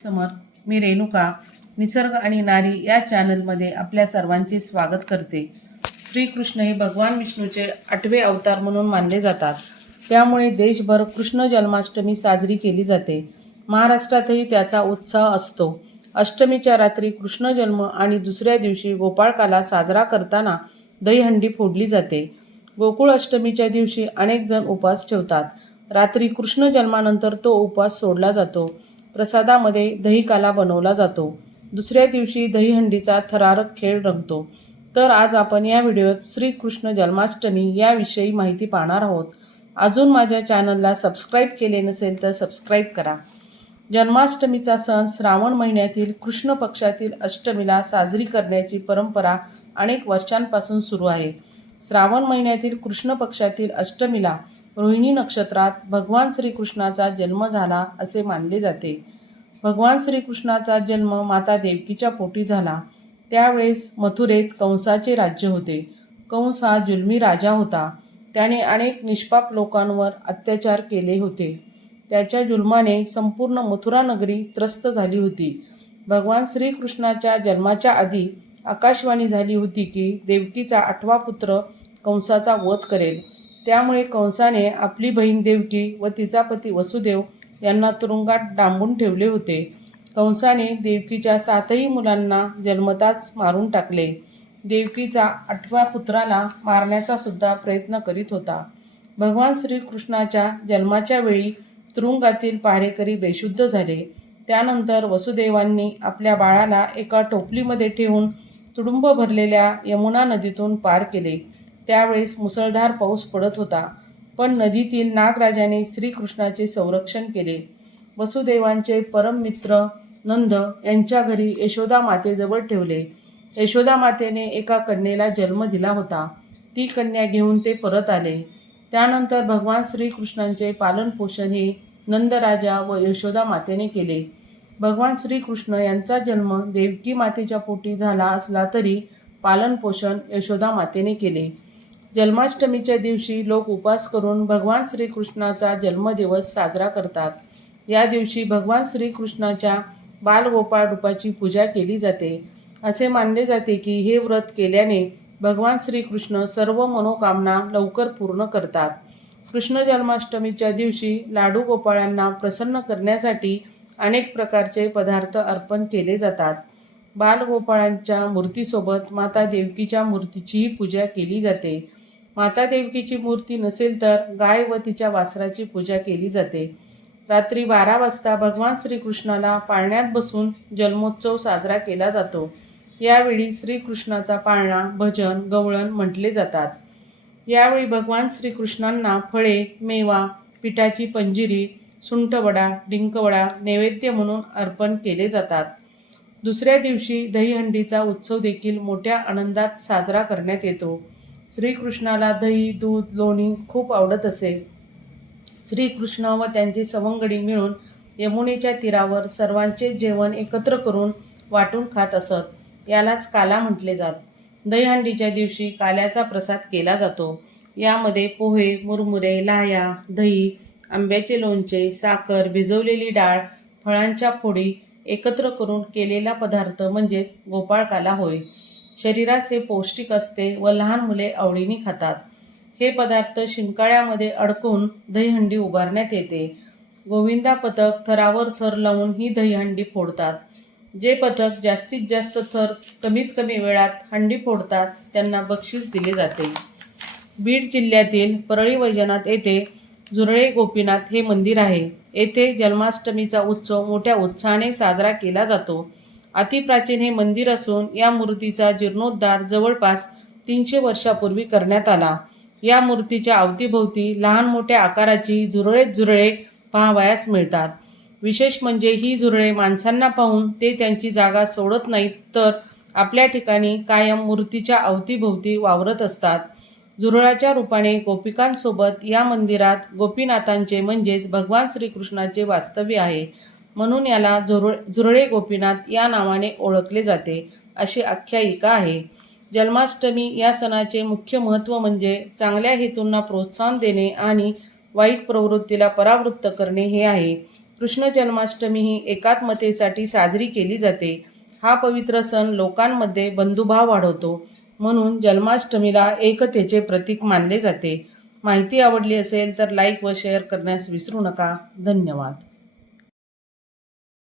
समर्थ मी रेणुका निसर्ग आणि नारी या चॅनलमध्ये आपल्या सर्वांचे स्वागत करते. श्रीकृष्ण हे भगवान विष्णूचे आठवे अवतार म्हणून मानले जातात. त्यामुळे देशभर कृष्ण जन्माष्टमी साजरी केली जाते. महाराष्ट्रातही त्याचा उत्साह असतो. अष्टमीच्या रात्री कृष्ण जन्म आणि दुसऱ्या दिवशी गोपाळकाला साजरा करताना दहीहंडी फोडली जाते. गोकुळ अष्टमीच्या दिवशी अनेक जण उपवास ठेवतात. रात्री कृष्ण जन्मानंतर तो उपवास सोडला जातो. प्रसादामध्ये दहीकाला बनवला जातो. दुसऱ्या दिवशी दहीहंडीचा थरारक खेळ रंगतो. तर आज आपण या व्हिडिओत श्रीकृष्ण जन्माष्टमी याविषयी माहिती पाहणार आहोत. अजून माझ्या चॅनलला सबस्क्राईब केले नसेल तर सबस्क्राईब करा. जन्माष्टमीचा सण श्रावण महिन्यातील कृष्ण पक्षातील अष्टमीला साजरी करण्याची परंपरा अनेक वर्षांपासून सुरू आहे. श्रावण महिन्यातील कृष्ण पक्षातील अष्टमीला रोहिणी नक्षत्रात भगवान श्रीकृष्णाचा जन्म झाला असे मानले जाते. भगवान श्रीकृष्णाचा जन्म माता देवकीच्या पोटी झाला. त्यावेळेस मथुरेत कंसाचे राज्य होते. कंस हा जुलमी राजा होता. त्याने अनेक निष्पाप लोकांवर अत्याचार केले होते. त्याच्या जुलमाने संपूर्ण मथुरा नगरी त्रस्त झाली होती. भगवान श्रीकृष्णाच्या जन्माच्या आधी आकाशवाणी झाली होती की देवकीचा आठवा पुत्र कंसाचा वध करेल. त्यामुळे कंसाने आपली बहीण देवकी व तिचा पती वसुदेव यांना तुरुंगात डांबून ठेवले होते. कंसाने देवकीच्या सातही मुलांना जन्मताच मारून टाकले. देवकीचा आठव्या पुत्राला मारण्याचा सुद्धा प्रयत्न करीत होता. भगवान श्रीकृष्णाच्या जन्माच्या वेळी तुरुंगातील पहारेकरी बेशुद्ध झाले. त्यानंतर वसुदेवांनी आपल्या बाळाला एका टोपलीमध्ये ठेवून तुडुंब भरलेल्या यमुना नदीतून पार केले. त्यावेळेस मुसळधार पाऊस पडत होता. पण नदीतील नागराजाने श्रीकृष्णाचे संरक्षण केले. वसुदेवांचे परममित्र नंद यांच्या घरी यशोदा मातेजवळ ठेवले. यशोदा मातेने एका कन्येला जन्म दिला होता. ती कन्या घेऊन ते परत आले. त्यानंतर भगवान श्रीकृष्णांचे पालनपोषण हे नंदराजा व यशोदा मातेने केले. भगवान श्रीकृष्ण यांचा जन्म देवकी मातेच्या पोटी झाला असला तरी पालनपोषण यशोदा मातेने केले. जन्माष्टमीच्या दिवशी लोक उपास करून भगवान श्रीकृष्णाचा जन्मदिवस साजरा करतात. या दिवशी भगवान श्रीकृष्णाच्या बालगोपाळ रूपाची पूजा केली जाते. असे मानले जाते की हे व्रत केल्याने भगवान श्रीकृष्ण सर्व मनोकामना लवकर पूर्ण करतात. कृष्ण जन्माष्टमीच्या दिवशी लाडू गोपाळांना प्रसन्न करण्यासाठी अनेक प्रकारचे पदार्थ अर्पण केले जातात. बालगोपाळांच्या मूर्तीसोबत माता देवकीच्या मूर्तीचीही पूजा केली जाते. माता देवकीची मूर्ती नसेल तर गाय व तिच्या वासराची पूजा केली जाते. रात्री बारा वाजता भगवान श्रीकृष्णाला पाळण्यात बसून जन्मोत्सव साजरा केला जातो. यावेळी श्रीकृष्णाचा पाळणा भजन गवळण म्हटले जातात. यावेळी भगवान श्रीकृष्णांना फळे मेवा पिठाची पंजिरी सुंठवडा डिंकवडा नैवेद्य म्हणून अर्पण केले जातात. दुसऱ्या दिवशी दहीहंडीचा उत्सव देखील मोठ्या आनंदात साजरा करण्यात येतो. श्रीकृष्णाला दही दूध लोणी खूप आवडत असे. श्रीकृष्ण व त्यांची सवंगडी मिळून यमुनेच्या तीरावर सर्वांचे जेवण एकत्र करून वाटून खात असत. यालाच काला म्हटले जात. दहीहंडीच्या दिवशी काल्याचा प्रसाद केला जातो. यामध्ये पोहे मुरमुरे लाह्या दही आंब्याचे लोणचे साखर भिजवलेली डाळ फळांच्या फोडी एकत्र करून केलेला पदार्थ म्हणजेच गोपाळकाला होय. शरीरास हे पौष्टिक असते व लहान मुले आवडीने खातात. हे पदार्थ शिंकाळ्यामध्ये अडकून दहीहंडी उभारण्यात येते. गोविंदा पथक थरावर थर लावून ही दहीहंडी फोडतात. जे पथक जास्तीत जास्त थर कमीत कमी वेळात हंडी फोडतात त्यांना बक्षीस दिले जाते. बीड जिल्ह्यातील परळी वैजनाथ येथे झुरळे गोपीनाथ हे मंदिर आहे. येथे जन्माष्टमीचा उत्सव मोठ्या उत्साहाने साजरा केला जातो. अतिप्राचीन हे मंदिर असून या मूर्तीचा जीर्णोद्धार जवळपास तीनशे वर्षापूर्वी करण्यात आला. या मूर्तीच्या अवतीभोवती लहान मोठ्या आकाराची झुरळेत झुरळे पाहावयास मिळतात. विशेष म्हणजे ही झुरळे माणसांना पाहून ते त्यांची जागा सोडत नाहीत तर आपल्या ठिकाणी कायम मूर्तीच्या अवतीभोवती वावरत असतात. झुरळाच्या रूपाने गोपिकांसोबत या मंदिरात गोपीनाथांचे म्हणजेच भगवान श्रीकृष्णाचे वास्तव्य आहे. म्हणून याला झुरळ झुरळे गोपीनाथ या नावाने ओळखले जाते अशी आख्यायिका आहे. जन्माष्टमी या सणाचे मुख्य महत्त्व म्हणजे चांगल्या हेतूंना प्रोत्साहन देणे आणि वाईट प्रवृत्तीला परावृत्त करणे हे आहे. कृष्ण जन्माष्टमी ही एकात्मतेसाठी साजरी केली जाते. हा पवित्र सण लोकांमध्ये बंधुभाव वाढवतो. म्हणून जन्माष्टमीला एकतेचे प्रतीक मानले जाते. माहिती आवडली असेल तर लाईक व शेअर करण्यास विसरू नका. धन्यवाद.